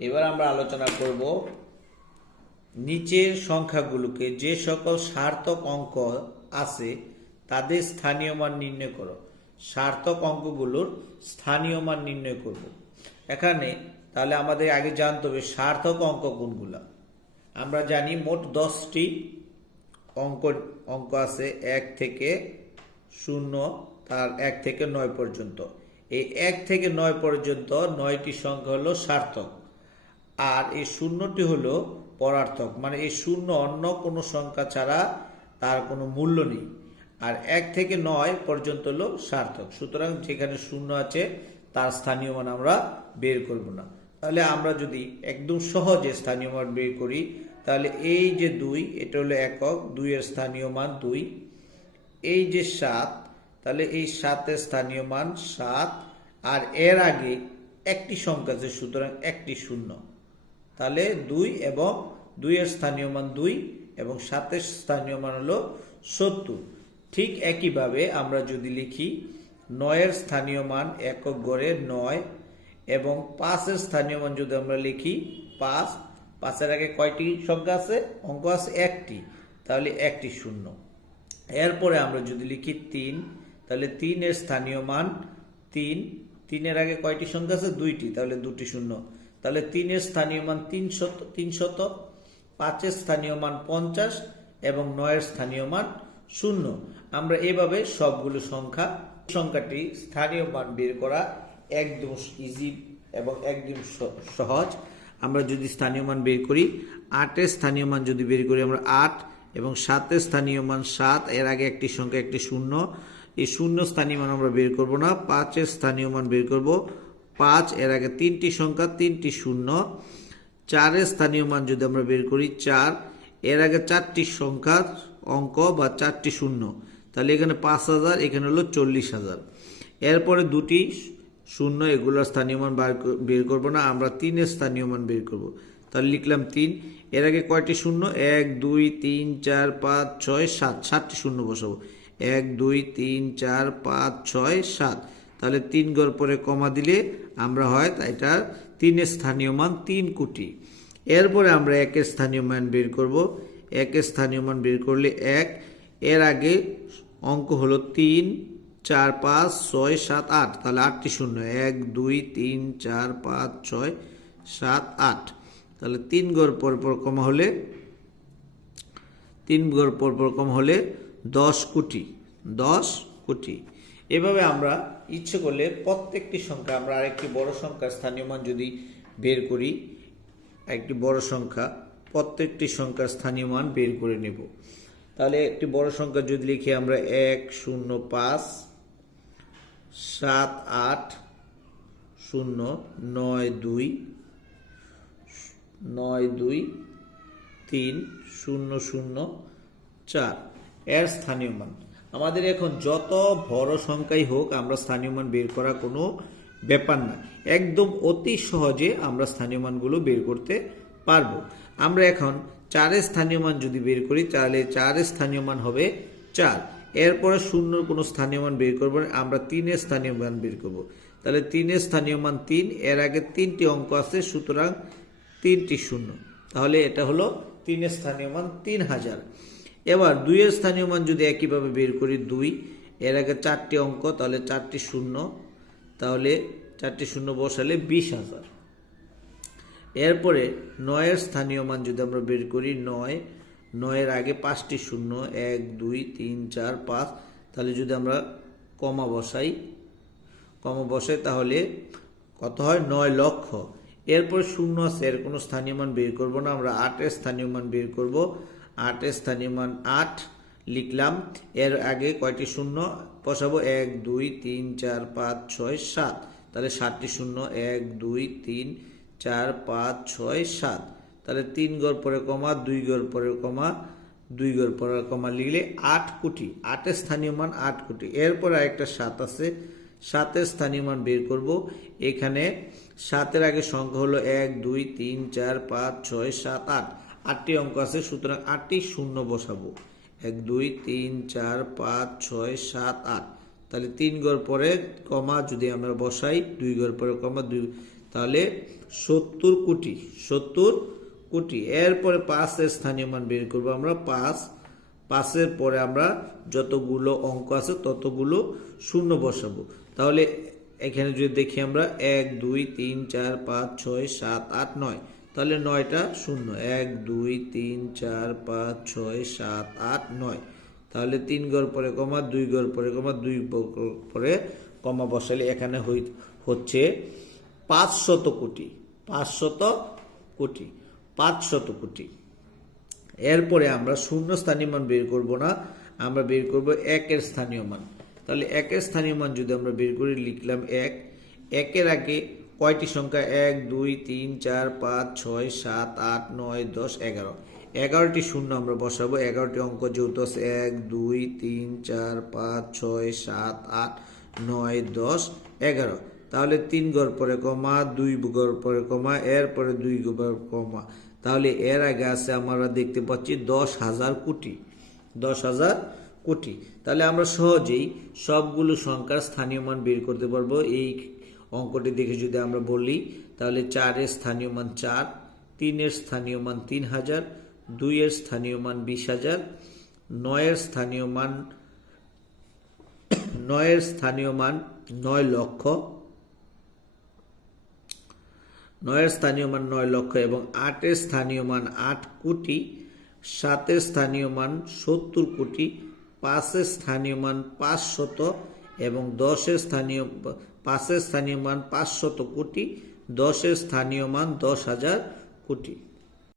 এবার আমরা আলোচনা করব নিচের সংখ্যাগুলোকে যে সকল সার্থক অঙ্ক আছে তাদের স্থানীয় মান নির্ণয় করো। সার্থক অঙ্কগুলোর স্থানীয় মান নির্ণয় করব। এখানে তাহলে আমাদের আগে জানতে হবে সার্থক অঙ্ক কোনগুলা। আমরা জানি মোট 10টি অঙ্ক আছে 1 থেকে 0 তার 1 থেকে 9 পর্যন্ত। এই 1 থেকে 9 পর্যন্ত 9টি সংখ্যা হলো সার্থক, আর এই শূন্যটি হলো পরার্থক, মানে এই শূন্য অন্য কোনো সংখ্যা ছাড়া তার কোনো মূল্য নেই। আর 1 থেকে 9 পর্যন্ত হলো সার্থক। সুতরাং যেখানে শূন্য আছে তার স্থানীয় মান আমরা বের করব না। তাহলে আমরা যদি একদম সহজে স্থানীয় মান বের করি, তাহলে এই যে 2 এটা হলো একক, 2 এর স্থানীয় মান 2। এই যে 7, তাহলে এই 7 এর স্থানীয় মান 7, আর এর আগে একটি সংখ্যা আছে, সুতরাং একটি শূন্য। তাহলে 2 এবং 2 এর স্থানীয় মান 2 এবং 7 এর স্থানীয় মান হলো 70। ঠিক একইভাবে আমরা যদি লিখি 9 এর স্থানীয় মান একক গড়ে 9 এবং 5 এর স্থানীয় মান যদি আমরা লিখি 5, 5 এর আগে কয়টি সংখ্যা আছে, অঙ্ক আছে একটি, তাহলে একটি শূন্য। এরপরে আমরা যদি লিখি 3, তাহলে 3 এর স্থানীয় মান 3, 3 এর আগে কয়টি সংখ্যা আছে, দুইটি, তাহলে দুটি শূন্য। তাহলে 3 এর স্থানীয় মান 300, 5 এর স্থানীয় মান 50 এবং 9 এর স্থানীয় মান 0। আমরা এভাবে সবগুলো সংখ্যাটি স্থানীয় মান বের করা একদম ইজি এবং একদম সহজ। আমরা যদি স্থানীয় মান বের করি, 8 এর স্থানীয় মান যদি বের করি আমরা 8 এবং 7 এর স্থানীয় মান 7, এর আগে একটি সংখ্যা একটি শূন্য, এই শূন্য স্থানীয় মান আমরা বের করব না। 5 এর স্থানীয় মান বের করব 5, এর আগে তিনটি সংখ্যা তিনটি শূন্য। 4 এর স্থানীয় মান যদি আমরা বের করি 4, এর আগে চারটি সংখ্যা অঙ্ক বা চারটি শূন্য, তাহলে এখানে 5000, এখানে হলো 40000। এরপরে দুটি শূন্য, এগুলোর স্থানীয় মান বের করব না, আমরা 3 এর স্থানীয় মান বের করব। তাহলে লিখলাম 3, এর আগে কয়টি শূন্য, 1 2 3 4 5 6 7, 7টি শূন্য বসাবো। 1 2 3 4 5 6 7, তাহলে 3 ঘর পরে কমা দিলে আমরা হয় এটা 3 এর স্থানীয় মান 3 কোটি। এরপরে আমরা 1 এর স্থানীয় মান বের করব। 1 এর স্থানীয় মান বের করলে 1, এর আগে অঙ্ক হলো 3 4 5 6 7 8, তাহলে 8টি শূন্য, 1 2 3 4 5 6 7 8, তাহলে 3 ঘর পর পর কমা হলে 3 ঘর পর পর কমা হলে 10 কোটি, 10 কোটি। এভাবে আমরা ইচ্ছে করলে প্রত্যেকটি সংখ্যা, আমরা আরেকটি বড় সংখ্যার স্থানীয় মান যদি বের করি, একটি বড় সংখ্যা, প্রত্যেকটি সংখ্যার স্থানীয় মান বের করে নেব। তাহলে একটি বড় সংখ্যা যদি লিখি আমরা 1 0 5 7 8 0 9 2 9 2 3 0 0 4 এর স্থানীয় মান। আমাদের এখন যত বড় সংখ্যাই হোক আমরা স্থানীয় মান বের করা কোনো ব্যাপার না, একদম অতি সহজে আমরা স্থানীয় মানগুলো বের করতে পারবো। আমরা এখন 4 এর স্থানীয় মান যদি বের করি, তাহলে 4 এর স্থানীয় মান হবে 4, এরপরে শূন্যর কোনো স্থানীয় মান বের করবো না, আমরা 3 এর স্থানীয় মান বের করব। তাহলে 3 এর স্থানীয় মান 3, এর আগে 3টি অঙ্ক আছে, সুতরাং 3টি শূন্য, তাহলে এটা হলো 3 এর স্থানীয় মান 3000। এবার 2 এর স্থানীয় মান যদি একইভাবে বের করি 2, এর আগে 4টি অঙ্ক, তাহলে 4টি শূন্য, তাহলে 4টি শূন্য বসালে 20000। এরপরে 9 এর স্থানীয় মান যদি আমরা বের করি 9 এর আগে 5টি শূন্য, 1 2 3 4 5, তাহলে যদি আমরা কমা বসাই তাহলে কত হয়, 9 লক্ষ। এরপর শূন্য আছে, এর কোনো স্থানীয় মান বের করব না, আমরা 8 এর স্থানীয় মান বের করব। 8 এর স্থানীয় মান 8 লিখলাম, এর আগে কয়টি শূন্য বসাবো, 1 2 3 4 5 6 7, তাহলে 7টি শূন্য, 1 2 3 4 5 6 7, তাহলে 3 ঘর পরে কমা, 2 ঘর পরে কমা, 2 ঘর পরে কমা লিখলে 8 কোটি। 8 এর স্থানীয় মান 8 কোটি। এরপর আরেকটা 7 আছে, 7 এর স্থানীয় মান বের করব। এখানে 7 এর আগে সংখ্যা হলো 1 2 3 4 5 6 7 8, 8টি অঙ্ক আছে, সুতরাং 8টি শূন্য বসাবো। 1 2 3 4 5 6 7 8, তাহলে 3 ঘর পরে কমা যদি আমরা বসাই, 2 ঘর পরে কমা, তাহলে 70 কোটি, 70 কোটি। এরপরে 5-এর স্থানীয় মান বের করবো আমরা। 5-এর পরে আমরা যতগুলো অঙ্ক আছে ততগুলো শূন্য বসাবো। তাহলে এখানে যদি দেখি আমরা 1 2 3 4 5 6 7 8 9, তাহলে 9টা শূন্য। 1 2 3 4 5 6 7 8 9, তাহলে 3 ঘর পরে কমা, 2 ঘর পরে কমা, 2 ঘর পরে কমা বসালে এখানে হচ্ছে 500 কোটি, 500 কোটি, 500 কোটি। এরপরে আমরা শূন্য স্থানীয় মান বের করব না, আমরা বের করব 1-এর স্থানীয় মান। তাহলে 1-এর স্থানীয় মান যদি আমরা বের করি, লিখলাম 1। 1-এর আগে কয়টি সংখ্যা? 1 2 3 4 5 6 7 8 9 10 11। 11টি শূন্য আমরা বসাবো। 11টি অঙ্ক যেহেতু আছে 1 2 3 4 5 6 7 8 9 10 11, তাহলে 3 ঘর পরে কমা, 2 ঘর পরে কমা, এরপরে 2 ঘর কমা, তাহলে এর আগে আছে আমরা দেখতে পাচ্ছি 10,000 কোটি, 10,000 কোটি। তাহলে আমরা সহজেই সবগুলো সংখ্যার স্থানীয় মান বের করতে পারবো। এই অঙ্কটি দেখে যদি আমরা বলি, তাহলে 4-এর স্থানীয় মান 4, 3-এর স্থানীয় মান 3,000, 2-এর স্থানীয় মান 20,000, 9-এর স্থানীয় মান 9 লক্ষ, 9-এর স্থানীয় মান 9 লক্ষ এবং 8-এর স্থানীয় মান 8 কোটি, 7-এর স্থানীয় মান 70 কোটি, 5-এর স্থানীয় মান 500 এবং 5-এর স্থানীয় মান 500 কোটি, 10-এর স্থানীয় মান 10,000 কোটি।